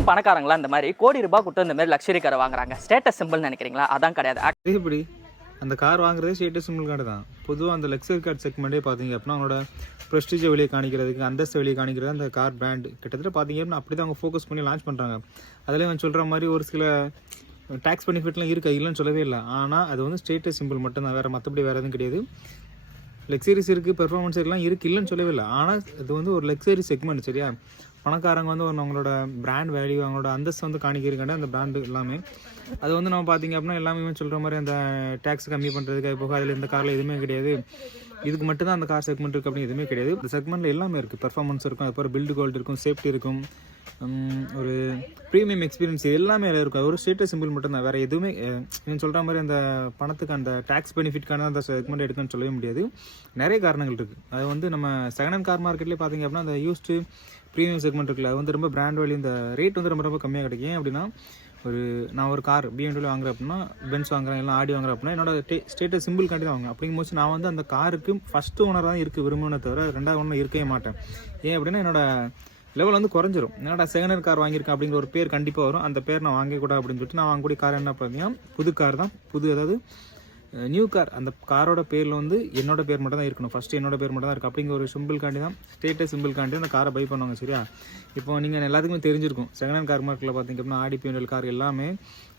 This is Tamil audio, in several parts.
ஏன் பணக்காரங்களா இந்த மாதிரி கோடி ரூபாய் கொடுத்து இந்த மாதிரி லக்ஸரி காரை வாங்குறாங்க? ஸ்டேட்டஸ் சிம்பிள் நினைக்கிறீங்களா? அதான் கிடையாது. எப்படி அந்த கார் வாங்குறது ஸ்டேட்டஸ் சிம்பிள் கார்டு தான். பொதுவாக அந்த லக்ஸரி கார்டு செக்மெண்ட்டே பார்த்தீங்க அப்படின்னா அவங்களோட ப்ரெஸ்டீஜை வெளியே காணிக்கிறதுக்கு, அந்தஸ்தை வெளியே காணிக்கிறது அந்த கார் பிராண்ட் கிட்டத்தட்ட பார்த்தீங்க அப்படின்னா அப்படி தான் அவங்க ஃபோக்கஸ் பண்ணி லான்ச் பண்ணுறாங்க. அதில் அவன் சொல்கிற மாதிரி ஒரு சில டேக்ஸ் பெனிஃபிட்லாம் இருக்குது, இல்லைன்னு சொல்லவே இல்லை. ஆனால் அது வந்து ஸ்டேட்டஸ் சிம்பிள் மட்டும்தான், வேறு மற்றபடி வேறு எதுவும் கிடையாது. லக்ஸரிஸ் இருக்குது, பெர்ஃபார்மன்ஸ் எல்லாம் இருக்குது, இல்லைன்னு சொல்லவே இல்லை. ஆனால் அது வந்து ஒரு லக்ஸரி செக்மெண்ட், சரியா? பணக்காரங்க வந்து அவங்களோட பிராண்ட் வேல்யூ, அவங்களோட அந்தஸ்து வந்து காணிக்கிறக்காண்ட அந்த பிராண்டு எல்லாமே அது வந்து நம்ம பார்த்திங்க அப்படின்னா எல்லாமே சொல்கிற மாதிரி அந்த டேக்ஸ் கம்மி பண்ணுறதுக்கு போக அதில் இந்த காரில் எதுவுமே கிடையாது, இதுக்கு மட்டும்தான் அந்த கார் செக்மெண்ட் இருக்குது அப்படின்னு எதுவுமே கிடையாது. இந்த செக்மெண்ட்டில் எல்லாமே இருக்குது. பெர்ஃபார்மன்ஸ் இருக்கும், அதுக்கப்புறம் பில்டு குவாலிட்டி இருக்கும், சேஃப்டி இருக்கும், ஒரு ப்ரீமியம் எக்ஸ்பீரியன்ஸ் எல்லாமே அதில் இருக்கும். அது ஒரு ஸ்டேட்டஸ் சிம்பிள் மட்டும்தான், வேறு எதுவுமே நீங்கள் சொல்கிற மாதிரி அந்த பணத்துக்கு அந்த டேக்ஸ் பெனிஃபிட்கான அந்த செக்மெண்ட் எடுக்கணும்னு சொல்லவே முடியாது. நிறைய காரணங்கள் இருக்குது. அது வந்து நம்ம செகண்ட் ஹேண்ட் கார் மார்க்கெட்லேயே பார்த்திங்க அப்படின்னா அந்த யூஸ்டு ப்ரீமியம் செக்மெண்ட் இருக்குல்ல, அது வந்து ரொம்ப பிராண்ட் வேல்யூ, இந்த ரேட் வந்து ரொம்ப ரொம்ப கம்மியாக கிடைக்கும். ஏன் அப்படின்னா நான் ஒரு கார் BMW வாங்குறேன் அப்படின்னா, பென்ஸ் வாங்குறேன், எல்லாம் ஆடி வாங்குறேன் அப்படின்னா என்னோட ஸ்டேட்டஸ் சிம்பிள் காண்டி தான் வாங்க. அப்படிங்கும்போது நான் வந்து அந்த காருக்கு ஃபஸ்ட்டு ஓனர் தான் இருக்குது விரும்பினே தவிர ரெண்டாவது ஓனர் இருக்கவே மாட்டேன். ஏன் அப்படின்னா என்னோட லெவல் வந்து குறைஞ்சிரும். என்னோட செகண்ட் ஹேண்ட் கார் வாங்கியிருக்கேன் அப்படிங்கிற ஒரு பேர் கண்டிப்பாக வரும். அந்த பேர் நான் வாங்கக்கூடாது அப்படின்னு சொல்லிட்டு நான் வாங்கக்கூடிய கார் என்ன பார்த்தீங்கன்னா புது கார் தான். அதாவது நியூ கார். அந்த காரோட பேரில் வந்து என்னோட பேர் மட்டும் தான் இருக்கணும், ஃபஸ்ட்டு என்னோட பேர் மட்டும் தான் இருக்குது. அப்படிங்கிற ஒரு சிம்பிள் காண்டி தான், ஸ்டேட்டஸ் சிம்பிள் காண்டி அந்த காரை பை பண்ணுவாங்க, சரியா? இப்போ நீங்கள் எல்லாத்துக்குமே தெரிஞ்சிருக்கும், செகண்ட் ஹேண்ட் கார் மார்க்கெட்டில் பார்த்திங்க அப்படின்னா ஆடி BMW கார் எல்லாமே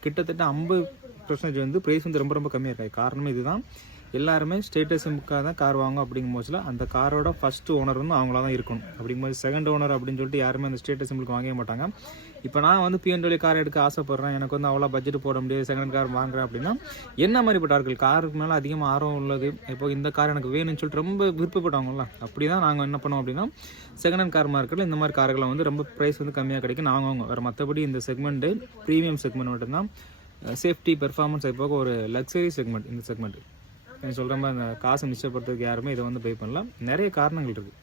கிட்டத்தட்ட 50% வந்து ப்ரைஸ் வந்து ரொம்ப ரொம்ப கம்மியாக இருக்காது. காரணமே இதுதான். எல்லாருமே ஸ்டேட்டஸ் சிம்பிளுக்காக தான் கார் வாங்கும். அப்படிங்கும்போது அந்த காரோட ஃபஸ்ட்டு ஓனர் வந்து அவங்களா தான் இருக்கணும். அப்படிங்கும்போது செகண்ட் ஓனர் அப்படின்னு சொல்லிட்டு யாருமே அந்த ஸ்டேட்டஸ் சிம்பிளுக்கு வாங்கவே மாட்டாங்க. இப்போ நான் வந்து BMW கார் எடுக்க ஆசைப்பட்றேன், எனக்கு வந்து அவ்வளோ பட்ஜெட் போட முடியாது, செகண்ட் கார் வாங்குறேன் அப்படின்னா என்ன மாதிரிப்பட்ட ஆட்கள் காருக்கு மேலே அதிகமாக ஆர்வம் உள்ளது, இப்போ இந்த கார் எனக்கு வேணும்னு சொல்லிட்டு ரொம்ப விருப்பப்பட்டவங்கள அப்படி தான் நாங்கள் என்ன பண்ணுவோம் அப்படின்னா செகண்ட் ஹேண்ட் கார் மார்க்கெட்டில் இந்த மாதிரி கார்களை வந்து ரொம்ப ப்ரைஸ் வந்து கம்மியாக கிடைக்கும், நாங்கள் வாங்குவோம். வேறு மற்றபடி இந்த செக்மெண்ட்டு ப்ரீமியம் செக்மெண்ட் மட்டும்தான். சேஃப்டி பெர்ஃபார்மன்ஸ் அது போக ஒரு லக்ஸரி செக்மெண்ட். இந்த செக்மெண்ட் சொல்கிற மாதிரி அந்த காசை மிச்சப்படுத்துறதுக்கு யாருமே இதை வந்து பை பண்ணலாம். நிறைய காரணங்கள் இருக்குது.